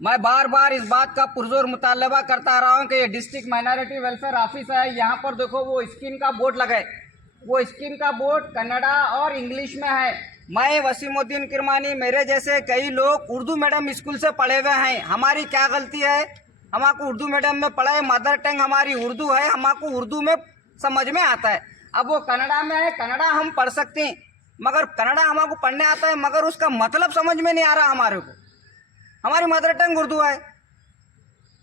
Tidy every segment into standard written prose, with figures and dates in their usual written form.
मैं बार बार इस बात का पुरजोर मुतालबा करता रहा हूँ कि ये डिस्ट्रिक्ट माइनॉरिटी वेलफेयर ऑफिस है। यहाँ पर देखो वो स्कीम का बोर्ड लगा है, वो स्कीम का बोर्ड कन्नड़ा और इंग्लिश में है। मैं वसीमुद्दीन किरमानी, मेरे जैसे कई लोग उर्दू मीडियम स्कूल से पढ़े हुए हैं। हमारी क्या गलती है? हमको उर्दू मीडियम में पढ़े, मदर टंग हमारी उर्दू है, हमको उर्दू में समझ में आता है। अब वो कन्नड़ा में है, कन्नड़ा हम पढ़ सकते हैं, मगर कन्नड़ा हमको पढ़ने आता है, मगर उसका मतलब समझ में नहीं आ रहा हमारे को। हमारी मदर टंग उर्दू है।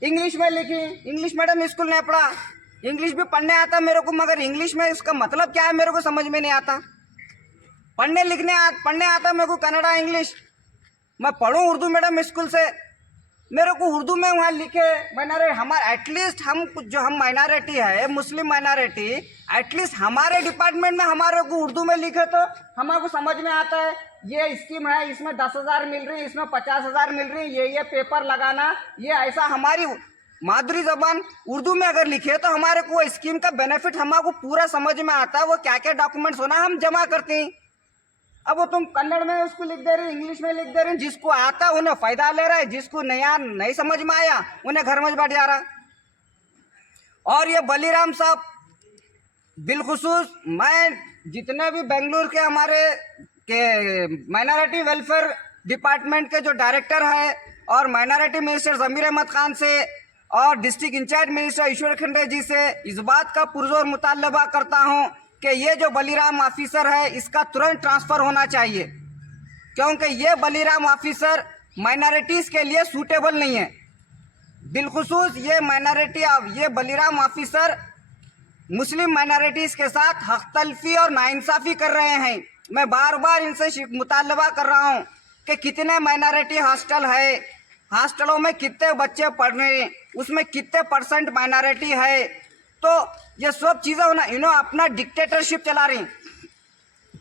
इंग्लिश में लिखी, इंग्लिश मीडियम स्कूल नहीं पढ़ा, इंग्लिश भी पढ़ने आता मेरे को, मगर इंग्लिश में इसका मतलब क्या है मेरे को समझ में नहीं आता। पढ़ने आता मेरे को कन्नड़ा इंग्लिश। मैं पढ़ूँ उर्दू मीडियम स्कूल से, मेरे को उर्दू में वहाँ लिखे माइनॉरिटी। हमारे एटलीस्ट हम कुछ जो हम माइनॉरिटी है, मुस्लिम माइनॉरिटी, एटलीस्ट हमारे डिपार्टमेंट में हमारे को उर्दू में लिखे तो हमारे समझ में आता है। ये स्कीम है, इसमें 10,000 मिल रही है, इसमें 50,000 मिल रही है, ये पेपर लगाना, ये ऐसा। हमारी मादरी जबान उर्दू में अगर लिखे तो हमारे को वो स्कीम का बेनिफिट हमको पूरा समझ में आता है। वो क्या क्या डॉक्यूमेंट्स होना हम जमा करते हैं। अब वो तुम कन्नड़ में उसको लिख दे रही, इंग्लिश में लिख दे रही। जिसको आता उन्हें फायदा ले रहा है, जिसको नहीं समझ में आया उन्हें घर में बैठ जा रहा। और ये बलीराम साहब बिलखुसूस, मैं जितने भी बेंगलुरु के हमारे के माइनॉरिटी वेलफेयर डिपार्टमेंट के जो डायरेक्टर है और माइनॉरिटी मिनिस्टर जमीर अहमद खान से और डिस्ट्रिक्ट इंचार्ज मिनिस्टर ईश्वर खंडे जी से इस बात का पुरजोर मुतालबा करता हूं कि ये जो बलीराम ऑफिसर है इसका तुरंत ट्रांसफ़र होना चाहिए, क्योंकि ये बलीराम ऑफिसर माइनॉरिटीज़ के लिए सूटेबल नहीं है। बिलखुसूस ये बलीराम ऑफिसर मुस्लिम माइनॉरिटीज़ के साथ हक तलफी और नाइंसाफ़ी कर रहे हैं। मैं बार बार इनसे मुतालबा कर रहा हूँ कि कितने माइनॉरिटी हॉस्टल है, हॉस्टलों में कितने बच्चे पढ़ रहे हैं, उसमें कितने % माइनॉरिटी है। तो ये सब चीज़ें होना, अपना डिक्टेटरशिप चला रही।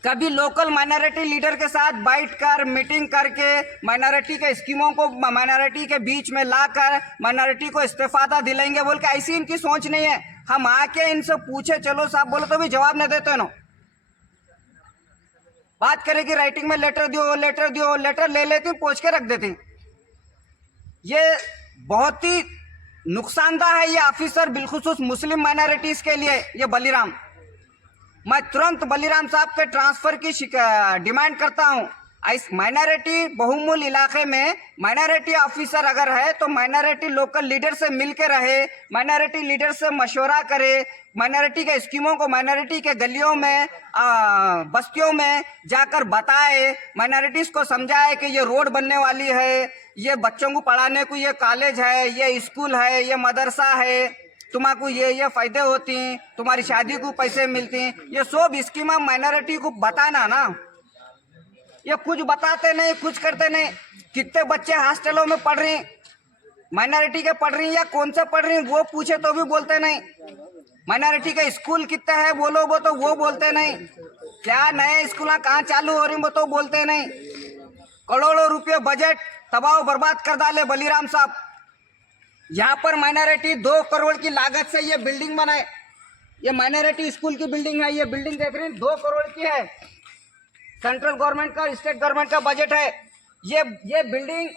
कभी लोकल माइनॉरिटी लीडर के साथ बैठकर मीटिंग करके माइनॉरिटी के स्कीमों को माइनॉरिटी के बीच में लाकर माइनॉरिटी को इस्तीफादा दिलाएंगे बोल के, ऐसी इनकी सोच नहीं है। हम आके इनसे पूछे, चलो साहब बोलो तो भी जवाब नहीं देते ना। बात करेगी राइटिंग में लेटर दियो, लेटर ले लेती, पूछ के रख देती। ये बहुत ही नुकसानदा है ये ऑफिसर, बिलखुसूस मुस्लिम माइनॉरिटीज़ के लिए। ये बलीराम, मैं तुरंत बलीराम साहब के ट्रांसफ़र की डिमांड करता हूँ। इस माइनॉरिटी बहुमूल इलाके में माइनॉरिटी ऑफिसर अगर है तो माइनॉरिटी लोकल लीडर से मिल के रहे, माइनॉरिटी लीडर से मशवरा करे, माइनॉरिटी के स्कीमों को माइनॉरिटी के गलियों में बस्तियों में जाकर बताए, माइनॉरिटीज़ को समझाए कि ये रोड बनने वाली है, ये बच्चों को पढ़ाने को ये कॉलेज है, ये स्कूल है, ये मदरसा है, तुम्हारा ये फ़ायदे होती हैं, तुम्हारी शादी को पैसे मिलती हैं। ये सब स्कीम माइनॉरिटी को बताना ना। ये कुछ बताते नहीं, कुछ करते नहीं। कितने बच्चे हॉस्टलों में पढ़ रही, माइनॉरिटी के पढ़ रही या कौन से पढ़ रही वो पूछे तो भी बोलते नहीं। माइनॉरिटी के स्कूल कितने हैं बोलो, वो बोलते नहीं। क्या नए स्कूल कहाँ चालू हो रही वो तो बोलते नहीं। करोड़ों रुपये बजट तबाह बर्बाद कर डाले बलीराम साहब। यहाँ पर माइनॉरिटी 2 करोड़ की लागत से ये बिल्डिंग बनाए। ये माइनॉरिटी स्कूल की बिल्डिंग है, ये बिल्डिंग देख रहे हैं 2 करोड़ की है। सेंट्रल गवर्नमेंट का, स्टेट गवर्नमेंट का बजट है। ये बिल्डिंग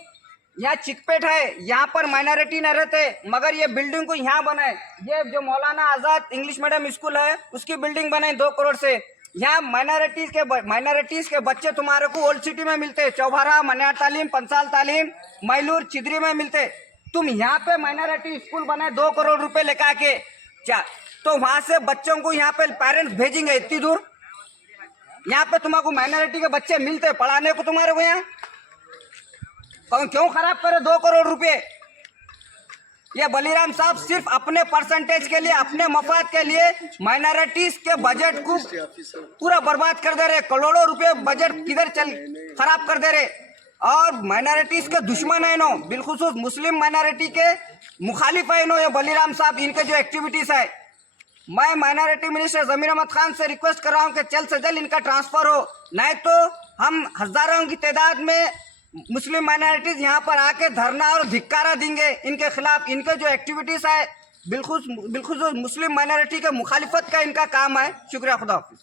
यहाँ चिकपेट है, यहाँ पर माइनॉरिटी न रहते, मगर ये बिल्डिंग को यहाँ बनाए। ये जो मौलाना आज़ाद इंग्लिश मीडियम स्कूल है उसकी बिल्डिंग बनाई 2 करोड़ से। यहाँ माइनॉरिटीज़ के बच्चे तुम्हारे को ओल्ड सिटी में मिलते, चौबारा, मनियार तालीम, पंसाल तालीम, मैलूर, चिदरी में मिलते। तुम यहाँ पे माइनॉरिटी स्कूल बनाए 2 करोड़ रुपए लेकर के, तो वहाँ से बच्चों को यहाँ पे पेरेंट्स भेजेंगे इतनी दूर। यहाँ पे तुम्हारे माइनॉरिटी के बच्चे मिलते पढ़ाने को तुम्हारे को, यहाँ क्यों खराब करे 2 करोड़ रुपए? ये बलीराम साहब सिर्फ अपने परसेंटेज के लिए, अपने मफाद के लिए माइनॉरिटीज के बजट को पूरा बर्बाद कर दे रहे। करोड़ों रुपए बजट किधर खराब कर दे रहे। और माइनॉरिटीज के दुश्मन है नो, बिलखुसूस मुस्लिम माइनॉरिटी के मुखालिफ है नो ये बलीराम साहब, इनके जो एक्टिविटीज है। मैं माइनॉरिटी मिनिस्टर जमीर अहमद खान से रिक्वेस्ट कर रहा हूं कि जल्द से जल्द इनका ट्रांसफर हो, नहीं तो हम हजारों की तादाद में मुस्लिम माइनॉरिटीज यहाँ पर आके धरना और धिक्कारा देंगे इनके खिलाफ। इनके जो एक्टिविटीज है बिल्कुल मुस्लिम माइनॉरिटी के मुखालिफत का इनका काम है। शुक्रिया, खुदा हाफिज़।